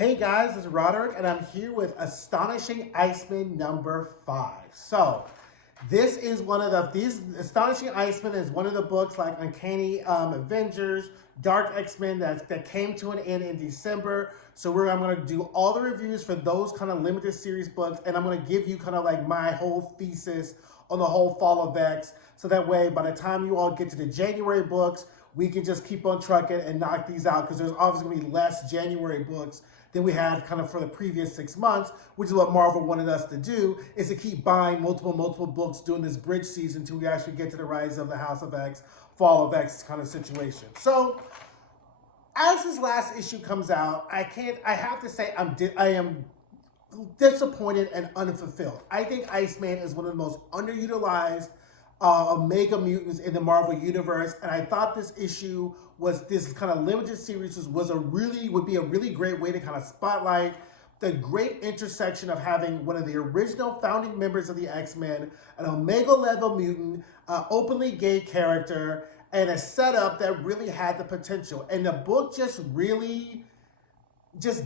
Hey guys, it's Roderick, and I'm here with Astonishing Iceman number 5. So, this is one of Astonishing Iceman is one of the books like Uncanny Avengers, Dark X-Men that came to an end in December. So I'm going to do all the reviews for those kind of limited series books, and I'm going to give you kind of like my whole thesis on the whole Fall of X. So that way, by the time you all get to the January books, we can just keep on trucking and knock these out because there's obviously going to be less January books than we had kind of for the previous 6 months, which is what Marvel wanted us to do, is to keep buying multiple books during this bridge season until we actually get to the Rise of the House of X, Fall of X kind of situation. So, as this last issue comes out, I have to say I am disappointed and unfulfilled. I think Iceman is one of the most underutilized Omega mutants in the Marvel universe, and I thought this issue was this kind of limited series would be a really great way to kind of spotlight the great intersection of having one of the original founding members of the X-Men, an Omega level mutant, openly gay character, and a setup that really had the potential. And the book just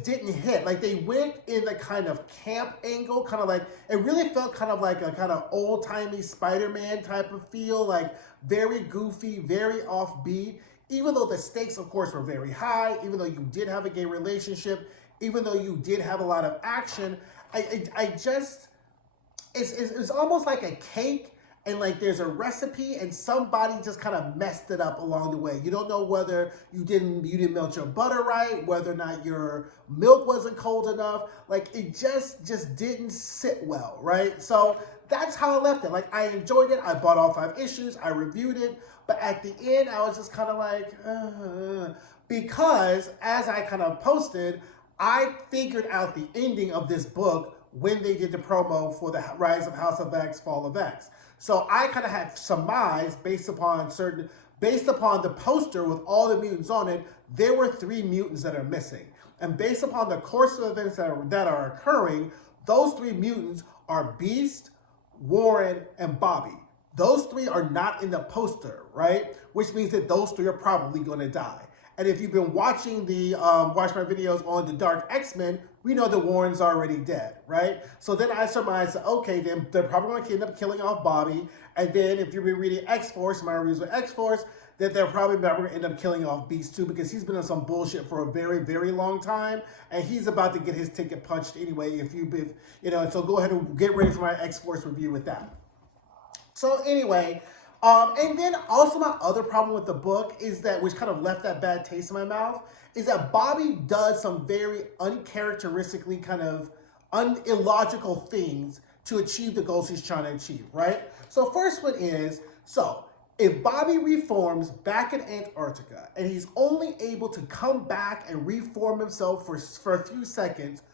didn't hit. Like, they went in the kind of camp angle, kind of like, it really felt kind of like a kind of old-timey Spider-Man type of feel, like very goofy, very offbeat, even though the stakes, of course, were very high, even though you did have a gay relationship, even though you did have a lot of action. It's almost like a cake, and like there's a recipe and somebody just kind of messed it up along the way. You don't know whether you didn't melt your butter right, whether or not your milk wasn't cold enough. Like, it just didn't sit well, right? So that's how I left it. Like, I enjoyed it. I bought all 5 issues. I reviewed it. But at the end, I was just kind of like, because as I kind of posted, I figured out the ending of this book when they did the promo for the Rise of House of X, Fall of X. So I kind of had surmised based upon the poster with all the mutants on it, there were 3 mutants that are missing. And based upon the course of events that are occurring, those 3 mutants are Beast, Warren, and Bobby. Those 3 are not in the poster, right? Which means that those 3 are probably going to die. And if you've been watching watch my videos on the Dark X-Men, we know that Warren's already dead, right? So then I surmised, okay, then they're probably going to end up killing off Bobby. And then if you've been reading X-Force, my reviews with X-Force, that they're probably never going to end up killing off Beast too, because he's been on some bullshit for a very, very long time, and he's about to get his ticket punched anyway. So go ahead and get ready for my X-Force review with that. So anyway, and then also my other problem with the book is that, which kind of left that bad taste in my mouth, is that Bobby does some very uncharacteristically kind of illogical things to achieve the goals he's trying to achieve, right? So first one is, if Bobby reforms back in Antarctica and he's only able to come back and reform himself for a few seconds,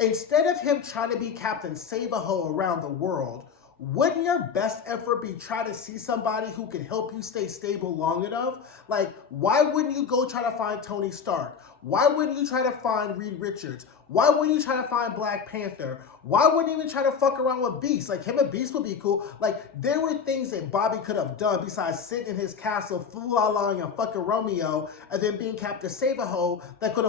instead of him trying to be Captain Save-A-Ho around the world, wouldn't your best effort be try to see somebody who can help you stay stable long enough? Like, why wouldn't you go try to find Tony Stark? Why wouldn't you try to find Reed Richards? Why wouldn't you try to find Black Panther? Why wouldn't you even try to fuck around with Beast? Like, him and Beast would be cool. Like, there were things that Bobby could have done besides sitting in his castle, fool-la-la-ing and fucking Romeo, and then being Captain Save-A-Ho that could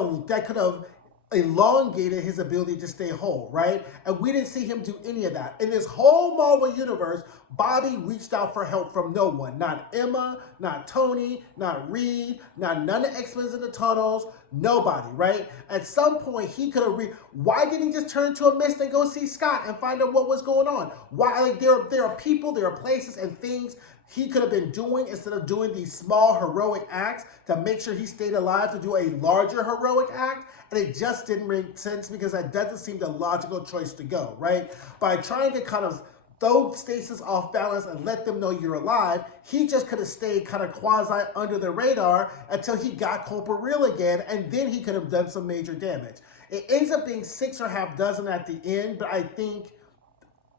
have elongated his ability to stay whole, right? And we didn't see him do any of that. In this whole Marvel universe, Bobby reached out for help from no one. Not Emma, not Tony, not Reed, none of the X-Men in the tunnels, nobody, right? At some point, he could have why didn't he just turn to a mist and go see Scott and find out what was going on? Why? Like, there are people, there are places and things he could have been doing instead of doing these small heroic acts to make sure he stayed alive to do a larger heroic act. And it just didn't make sense because that doesn't seem the logical choice to go, right? By trying to kind of throw Stasis off balance and let them know you're alive, he just could have stayed kind of quasi under the radar until he got corporeal again, and then he could have done some major damage. It ends up being 6 or half dozen at the end, but I think,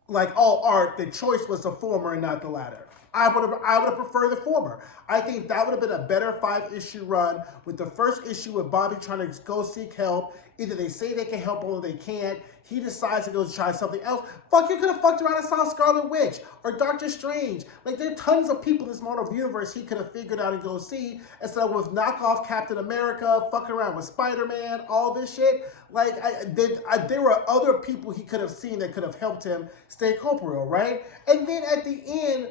like all art, the choice was the former and not the latter. I would have preferred the former. I think that would have been a better 5-issue run with the first issue with Bobby trying to go seek help. Either they say they can help him or they can't. He decides to go try something else. Fuck, you could have fucked around and saw Scarlet Witch or Doctor Strange. Like, there are tons of people in this Marvel universe he could have figured out and go see instead of with knockoff Captain America, fucking around with Spider-Man, all this shit. Like, there were other people he could have seen that could have helped him stay corporeal, right? And then at the end,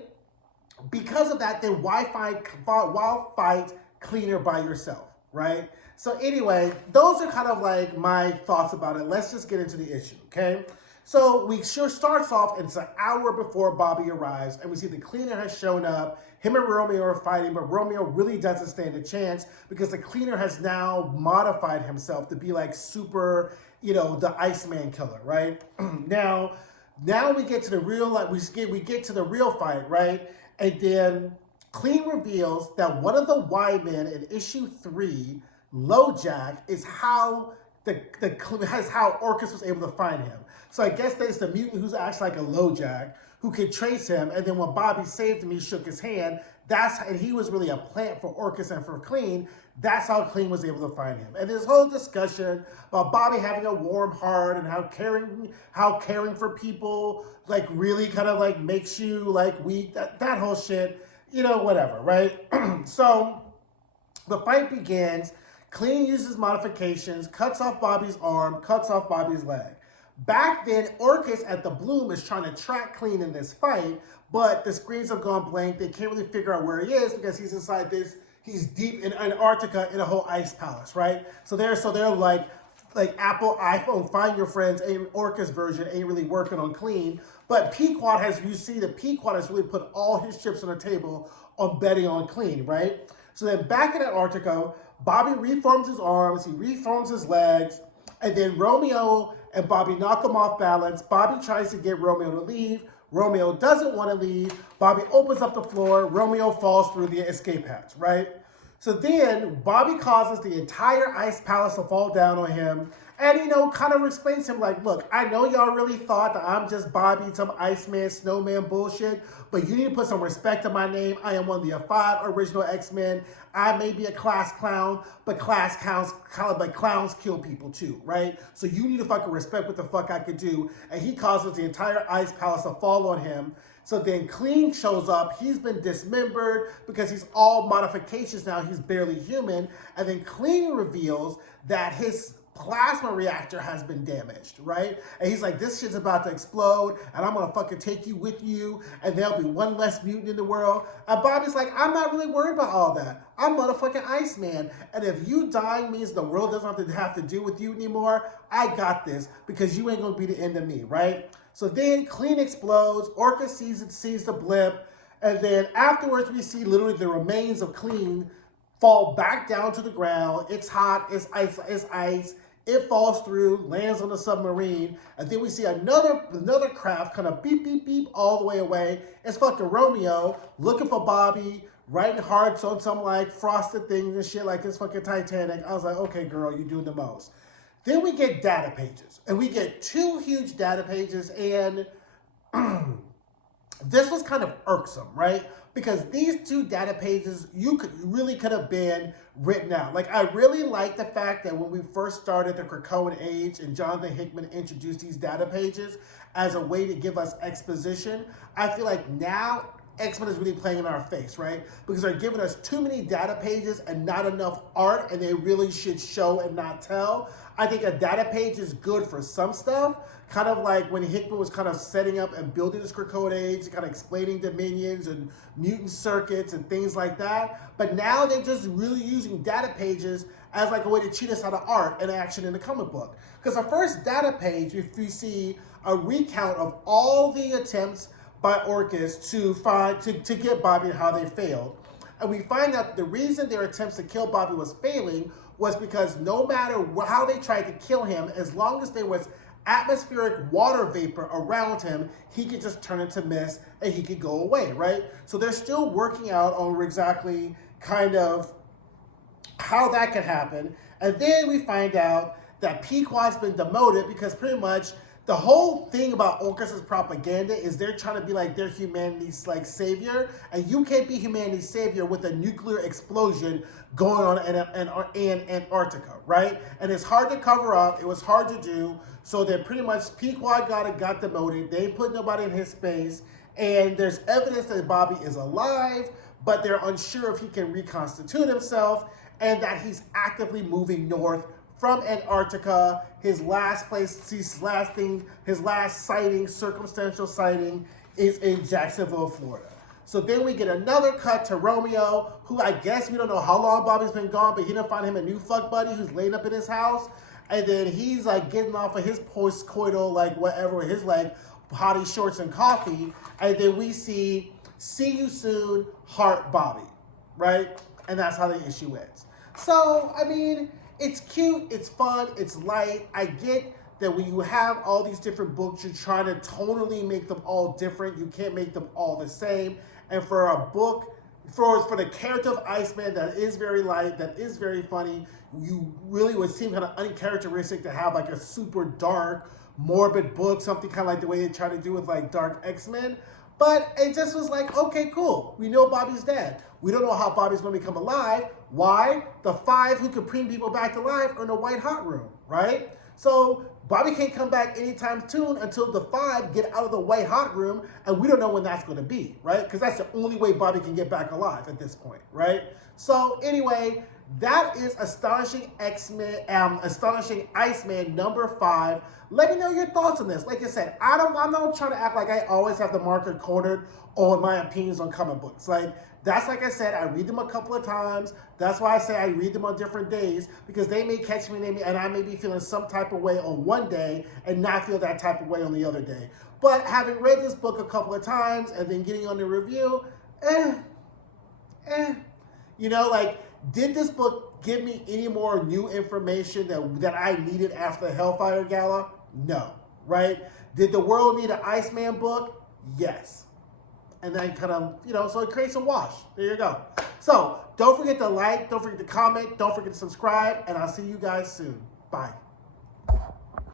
because of that, then why fight Cleaner by yourself, right? So anyway, those are kind of like my thoughts about it. Let's just get into the issue, okay? So we sure starts off, it's an hour before Bobby arrives, and we see the Cleaner has shown up. Him and Romeo are fighting, but Romeo really doesn't stand a chance because the Cleaner has now modified himself to be like super, the Iceman killer, right? now we get to the real, like we get to the real fight, right? And then Clean reveals that one of the Y-Men in issue 3, LoJack, is how how Orcus was able to find him. So I guess there's the mutant who's actually like a LoJack who could trace him. And then when Bobby saved him, he shook his hand. And he was really a plant for Orcus and for Clean. That's how Clean was able to find him. And this whole discussion about Bobby having a warm heart and how caring for people like really kind of like makes you like weak. That whole shit, whatever, right? So the fight begins. Clean uses modifications, cuts off Bobby's arm, cuts off Bobby's leg. Back then, Orcus at the Bloom is trying to track Clean in this fight, but the screens have gone blank. They can't really figure out where he is because he's inside this. He's deep in Antarctica in a whole ice palace, right? So they're like Apple iPhone Find Your Friends, Orcus version ain't really working on Clean. But Pequod has really put all his chips on the table on betting on Clean, right? So then back in Antarctica, Bobby reforms his arms, he reforms his legs, and then Romeo and Bobby knock him off balance. Bobby tries to get Romeo to leave. Romeo doesn't want to leave. Bobby opens up the floor. Romeo falls through the escape hatch, right? So then Bobby causes the entire ice palace to fall down on him. And, kind of explains to him like, look, I know y'all really thought that I'm just Bobby, some Iceman, Snowman bullshit, but you need to put some respect on my name. I am one of the 5 original X-Men. I may be a class clown, but clowns kill people too, right? So you need to fucking respect what the fuck I could do. And he causes the entire ice palace to fall on him. So then Clean shows up. He's been dismembered because he's all modifications now. He's barely human. And then Clean reveals that his plasma reactor has been damaged, right? And he's like, this shit's about to explode, and I'm gonna fucking take you with you, and there'll be one less mutant in the world. And Bobby's like, I'm not really worried about all that. I'm motherfucking Iceman, and if you dying means the world doesn't have to deal with you anymore, I got this, because you ain't gonna be the end of me, right? So then Clean explodes, Orcus sees the blip, and then afterwards we see literally the remains of Clean fall back down to the ground. It's hot, it's ice. It falls through, lands on the submarine, and then we see another craft kind of beep, beep, beep all the way away. It's fucking Romeo looking for Bobby, writing hearts on some like frosted things and shit like it's fucking Titanic. I was like, okay, girl, you doing the most. Then we get data pages, and we get 2 huge data pages, and this was kind of irksome, right? Because these 2 data pages, you really could have been written out. Like, I really like the fact that when we first started the Krakoan Age and Jonathan Hickman introduced these data pages as a way to give us exposition, I feel like now X-Men is really playing in our face, right? Because they're giving us too many data pages and not enough art, and they really should show and not tell. I think a data page is good for some stuff, kind of like when Hickman was kind of setting up and building this Krakoan Age, kind of explaining Dominions and mutant circuits and things like that. But now they're just really using data pages as like a way to cheat us out of art and action in the comic book. Because the first data page, we see a recount of all the attempts by Orcus to get Bobby and how they failed. And we find out the reason their attempts to kill Bobby was failing was because no matter how they tried to kill him, as long as there was atmospheric water vapor around him, he could just turn into mist and he could go away, right? So they're still working out on exactly kind of how that could happen. And then we find out that Pequod's been demoted because pretty much the whole thing about Orcus's propaganda is they're trying to be like they're humanity's like savior, and you can't be humanity's savior with a nuclear explosion going on in Antarctica, right? And it's hard to cover up. It was hard to do. So they're pretty much Pequod got demoted. They put nobody in his space, and there's evidence that Bobby is alive, but they're unsure if he can reconstitute himself, and that he's actively moving north from Antarctica. His last sighting, circumstantial sighting, is in Jacksonville, Florida. So then we get another cut to Romeo, who I guess we don't know how long Bobby's been gone, but he didn't find him a new fuck buddy who's laid up in his house. And then he's like getting off of his post-coital, like whatever, his like potty shorts and coffee. And then we see you soon, heart Bobby, right? And that's how the issue ends. So, I mean, it's cute, it's fun, it's light. I get that when you have all these different books, you're trying to tonally make them all different. You can't make them all the same. And for a book, for the character of Iceman that is very light, that is very funny, you really would seem kind of uncharacteristic to have like a super dark, morbid book, something kind of like the way they try to do with like Dark X-Men. But it just was like, okay, cool. We know Bobby's dead. We don't know how Bobby's going to become alive. Why? The 5 who could bring people back to life are in the white hot room, right? So Bobby can't come back anytime soon until the 5 get out of the white hot room, and we don't know when that's going to be, right? Because that's the only way Bobby can get back alive at this point, right? So anyway, that is Astonishing Astonishing Iceman #5. Let me know your thoughts on this. Like I said, I'm not trying to act like I always have the market cornered on my opinions on comic books. That's like I said, I read them a couple of times. That's why I say I read them on different days, because they may catch me and I may be feeling some type of way on one day and not feel that type of way on the other day. But having read this book a couple of times and then getting on the review, you know, like, did this book give me any more new information that I needed after the Hellfire Gala? No, right? Did the world need an Iceman book? Yes. And then kind of, you know, so it creates a wash. There you go. So don't forget to like, don't forget to comment, don't forget to subscribe, and I'll see you guys soon. Bye.